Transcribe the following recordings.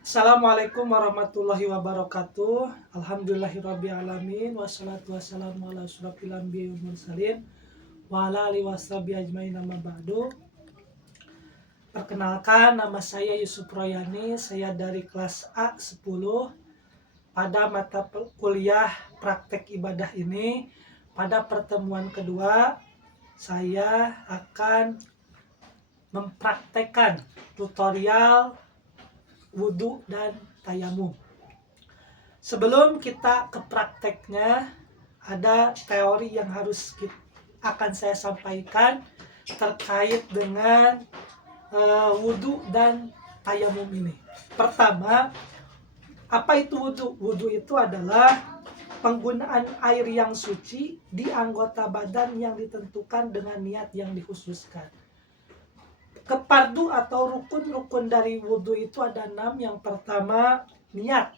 Assalamualaikum warahmatullahi wabarakatuh. Alhamdulillahirrabbilalamin. Wassalatu wassalamu ala asyrofil anbiya'i wal mursalin wa ala alihi washabihi ajmain amma ba'du. Perkenalkan, nama saya Yusuf Royani. Saya dari kelas A10. Pada mata kuliah praktek ibadah ini, pada pertemuan kedua saya akan mempraktekkan tutorial wudhu dan tayamum. Sebelum kita ke prakteknya, ada teori yang akan saya sampaikan terkait dengan wudhu dan tayamum ini. Pertama, apa itu wudhu? Wudhu itu adalah penggunaan air yang suci di anggota badan yang ditentukan dengan niat yang dikhususkan. Kepardu atau rukun-rukun dari wudhu itu ada 6. Yang pertama, niat.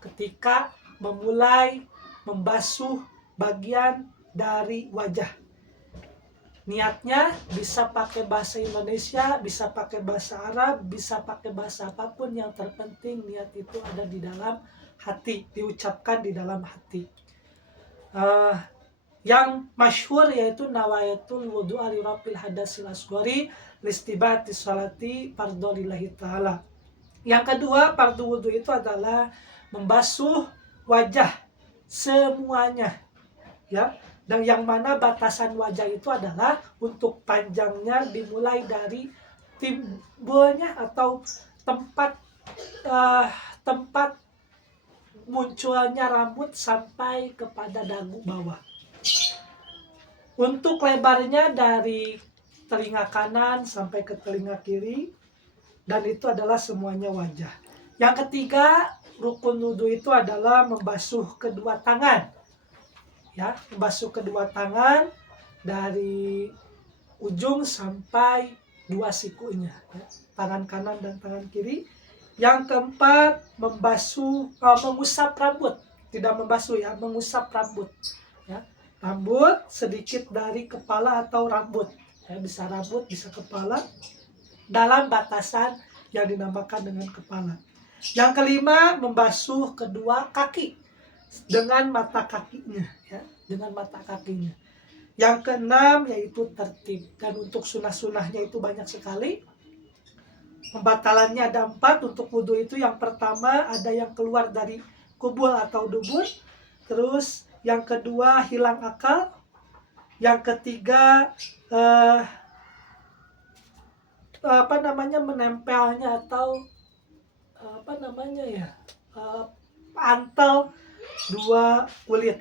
Ketika memulai membasuh bagian dari wajah. Niatnya bisa pakai bahasa Indonesia, bisa pakai bahasa Arab, bisa pakai bahasa apapun. Yang terpenting niat itu ada di dalam hati, diucapkan di dalam hati. Yang masyhur yaitu nawaitul wudu li rafil hadasil asghari listibati sholati fardholillahi ta'ala. Yang kedua, fardu wudu itu adalah membasuh wajah semuanya, ya. Dan yang mana batasan wajah itu adalah untuk panjangnya dimulai dari timbulnya atau tempat munculnya rambut sampai kepada dagu bawah. Untuk lebarnya dari telinga kanan sampai ke telinga kiri, dan itu adalah semuanya wajah. Yang ketiga, rukun wudhu itu adalah membasuh kedua tangan. Ya, membasuh kedua tangan dari ujung sampai dua sikunya, ya, tangan kanan dan tangan kiri. Yang keempat, mengusap rambut, tidak membasuh ya, mengusap rambut, ya. Rambut sedikit dari kepala atau rambut, ya, bisa rambut, bisa kepala, dalam batasan yang dinamakan dengan kepala. Yang kelima, membasuh kedua kaki dengan mata kakinya, ya, dengan mata kakinya. Yang keenam yaitu tertib, dan untuk sunah-sunahnya itu banyak sekali. Pembatalannya ada 4 untuk wudhu itu. Yang pertama, ada yang keluar dari kubul atau dubur. Terus yang kedua, hilang akal. Yang ketiga, menempelnya atau antel dua kulit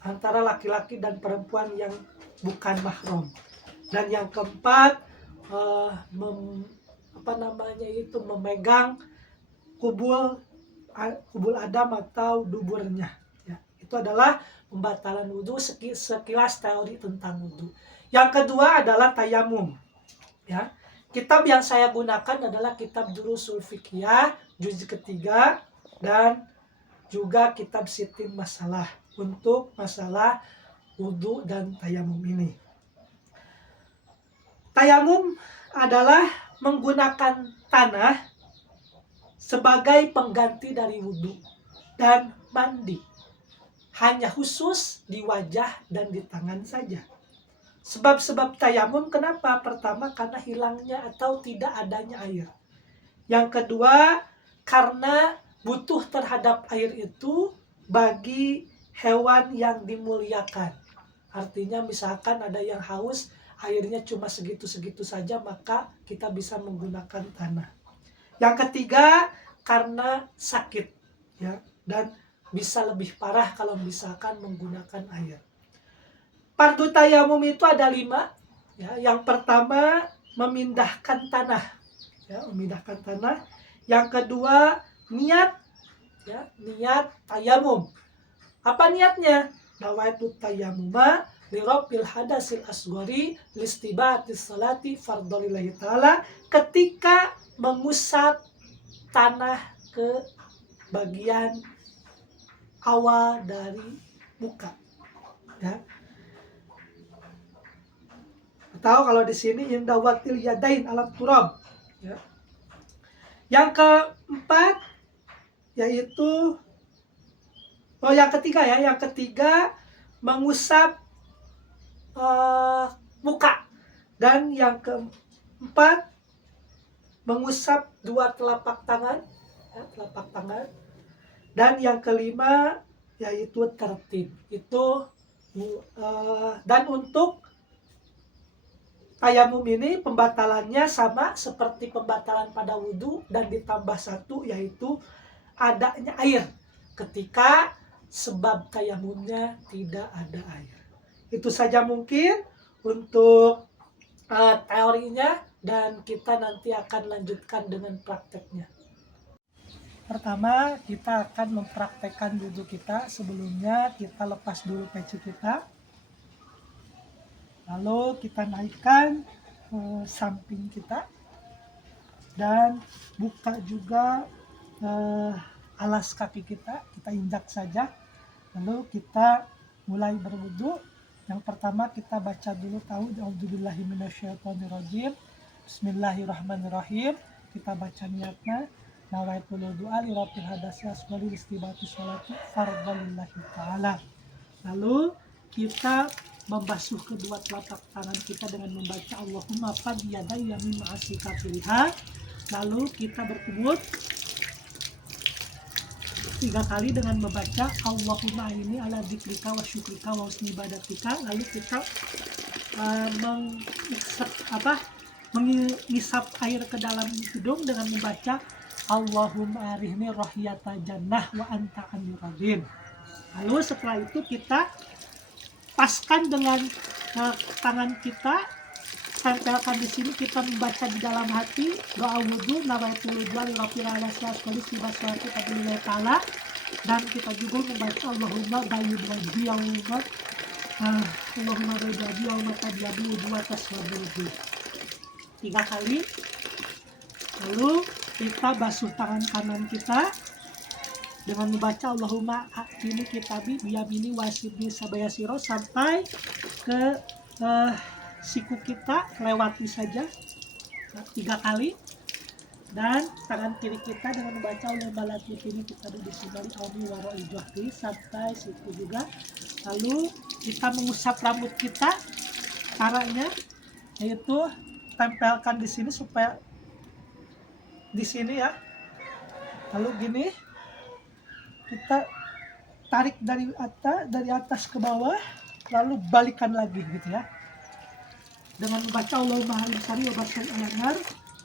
antara laki-laki dan perempuan yang bukan mahram. Dan yang keempat, memegang kubul Adam atau duburnya, ya. Itu adalah pembatalan wudhu, sekilas teori tentang wudhu. Yang kedua adalah tayamum, ya. Kitab yang saya gunakan adalah kitab Durusul Fiqhiyah juz ketiga dan juga kitab Sitin Masalah untuk masalah wudhu dan tayamum ini. Tayamum adalah menggunakan tanah sebagai pengganti dari wudhu dan mandi, hanya khusus di wajah dan di tangan saja. Sebab-sebab tayamum kenapa? Pertama, karena hilangnya atau tidak adanya air. Yang kedua, karena butuh terhadap air itu bagi hewan yang dimuliakan. Artinya misalkan ada yang haus, airnya cuma segitu-segitu saja, maka kita bisa menggunakan tanah. Yang ketiga, karena sakit, ya, dan bisa lebih parah kalau misalkan menggunakan air. Fardu tayamum itu ada 5, ya. Yang pertama, memindahkan tanah, ya, memindahkan tanah. Yang kedua, niat, ya, niat tayamum. Apa niatnya? Nawaitut tayamuma li rafil hadasil asghari listibatis salati fardholillahi ta'ala, ketika mengusap tanah ke bagian awal dari muka, ya. Atau kalau di sini inda watil yadain alat turab, ya. Yang keempat yaitu yang ketiga ya, yang ketiga mengusap muka, dan yang keempat mengusap dua telapak tangan, dan yang kelima yaitu tertib. Itu dan untuk tayamum ini pembatalannya sama seperti pembatalan pada wudhu, dan ditambah satu yaitu adanya air ketika sebab tayamumnya tidak ada air. Itu saja mungkin untuk teorinya, dan kita nanti akan lanjutkan dengan prakteknya. Pertama, kita akan mempraktekkan wudhu kita. Sebelumnya kita lepas dulu peci kita, lalu kita naikkan samping kita, dan buka juga alas kaki kita injak saja. Lalu kita mulai berwudu. Yang pertama kita baca dulu a'udzubillahi minasyaitonirrajim, bismillahirrahmanirrahim. Kita baca niatnya, nawaitul wudu'a li rabbil hadasi asghari istibati sholati fardhalillahi ta'ala. Lalu kita membasuh kedua telapak tangan kita dengan membaca Allahumma fad yadayya min ma'asika filiha. Lalu kita berkumut 3 kali dengan membaca Allahumma ini ala dzikrika wa syukrika wa husni ibadatika. Lalu kita mengisap air ke dalam hidung dengan membaca Allahumma arihni rohiyata jannah wa anta amiradin. Lalu setelah itu kita paskan dengan tangan kita, tempelkan di sini. Kita membaca di dalam hati doa wudhu, nawaitul wudu'a li rabbil alamin istibati fadlillahi ta'ala. Dan kita juga membaca Allahumma bayyid wajhi Allahumma bayyid wajhi yauma tabyadu wudu wa taswadu wudu. 3 kali. Lalu kita basuh tangan kanan kita dengan membaca Allahumma ini kitabi biyamini wasibni sabayasiro sampai ke siku kita, lewati saja 3 kali. Dan tangan kiri kita dengan membaca Allahumma ini kita di sini aumi waro ijwahri sampai siku juga. Lalu kita mengusap rambut kita, caranya yaitu tempelkan di sini supaya di sini ya. Lalu gini, kita tarik dari atas ke bawah, lalu balikan lagi gitu ya, dengan membaca Allahumma halim sari wa basri alanar,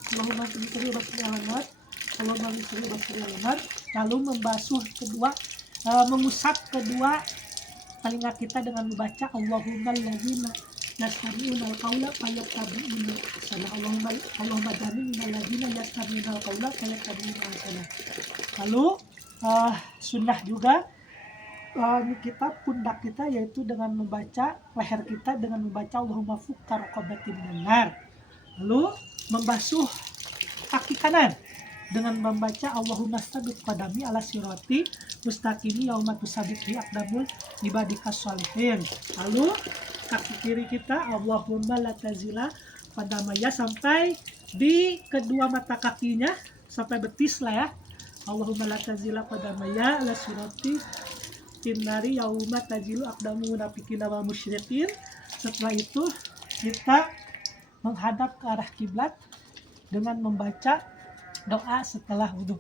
Allahumma sholli wa basri alanar, Allahumma sholli wa basri alanar. Lalu membasuh mengusap kedua telinga kita dengan membaca Allahumma alladzina yastami'una al-qaula fayattabi'una ahsana. Allahumma ja'alna alladzina yastami'una al-qaula fayattabi'una ahsana. Lalu sunnah juga kita pundak kita, yaitu dengan membaca leher kita dengan membaca Allahumma fukka raqabatin minar. Lalu membasuh kaki kanan dengan membaca Allahumma stabit qadami ala sirati mustaqimi yauma tusabiqi aqdamul ibadikas sholihin. Lalu kaki kiri kita Allahumma la tazila qadamaya sampai di kedua mata kakinya, sampai betis lah ya. Allahumma la tazila qadamaya ala sirati tinari yauma tajilu aqdamu munafiqina wa musyrikin. Setelah itu kita menghadap ke arah kiblat dengan membaca doa setelah wudu.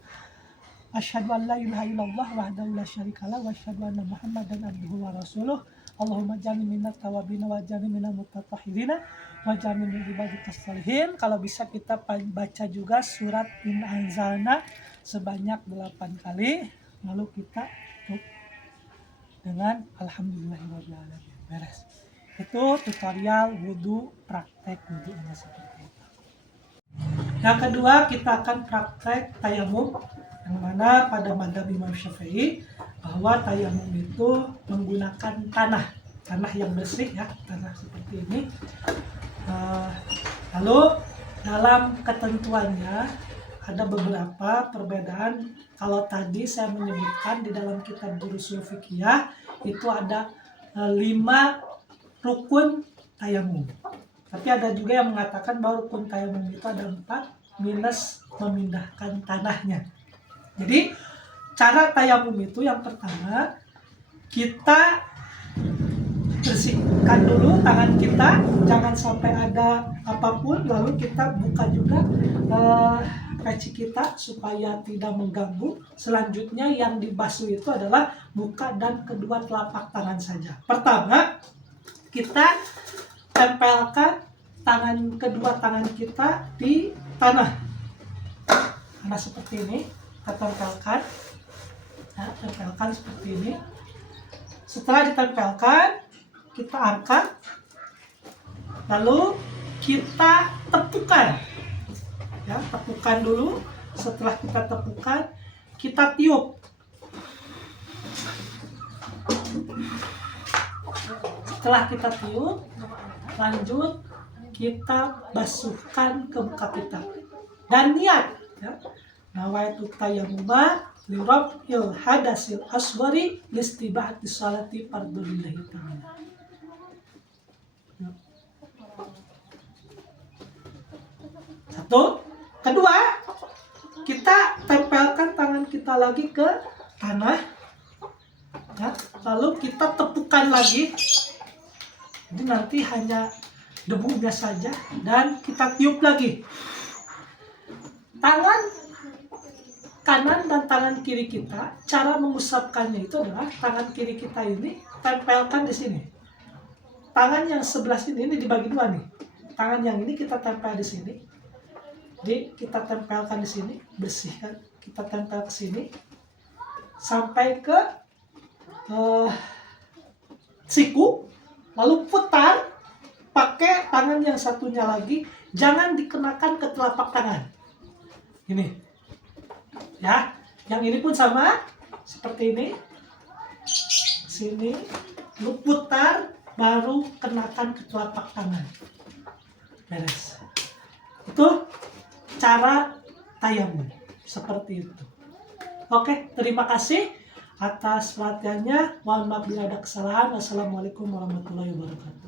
Asyhadu an la ilaha illallah wahdahu la syarikalah wa asyhadu anna Muhammadan abduhu wa rasuluh. Allahumma jami minat tawabina wa jami minal mutatahhirina wa jami min ibadikas sholihin. Kalau bisa kita baca juga surat In Anzalna sebanyak 8 kali. Lalu kita tutup dengan alhamdulillahirabbil alamin. Beres. Itu tutorial wudhu, praktek wudhunya seperti itu. Yang kedua kita akan praktek tayamum, yang mana pada mazhab Imam Syafi'i bahwa tayamum itu menggunakan tanah yang bersih ya, tanah seperti ini. Lalu dalam ketentuannya ada beberapa perbedaan. Kalau tadi saya menyebutkan di dalam kitab Durusul Fiqhiyah itu ada 5 rukun tayamum. Tapi ada juga yang mengatakan bahwa rukun tayamum itu ada 4. minus memindahkan tanahnya. Jadi cara tayamum itu yang pertama, kita bersihkan dulu tangan kita, jangan sampai ada apapun, lalu kita buka juga peci kita supaya tidak mengganggu. Selanjutnya yang dibasuh itu adalah muka dan kedua telapak tangan saja. Pertama, kita tempelkan kedua tangan kita di tanah. Nah, seperti ini, kita tempelkan. Ya, tempelkan seperti ini. Setelah ditempelkan, kita angkat, lalu kita tepukan. Ya, tepukan dulu. Setelah kita tepukan, kita tiup. Setelah kita tiup, lanjut kita basuhkan ke muka kita dan niat, ya, nawaitu tayammuma li raf'il hadasil asghari listibahati sholati fardhulillahi ta'ala. Satu. Kedua, kita tempelkan tangan kita lagi ke tanah, ya, lalu kita tepukan lagi. Jadi nanti hanya debunya saja, dan kita tiup lagi. Tangan kanan dan tangan kiri kita, cara mengusapkannya itu adalah tangan kiri kita ini tempelkan di sini. Tangan yang sebelah sini ini dibagi dua nih. Tangan yang ini kita tempel di sini. Jadi kita tempelkan di sini, bersihkan. Kita tempel ke sini sampai ke siku, lalu putar. Pakai tangan yang satunya lagi, jangan dikenakan ke telapak tangan. Ini, ya. Yang ini pun sama, seperti ini. Sini, lu putar, baru kenakan ke telapak tangan. Beres. Itu cara tayamum, seperti itu. Oke, terima kasih atas perhatiannya. Mohon maaf bila ada kesalahan. Wassalamualaikum warahmatullahi wabarakatuh.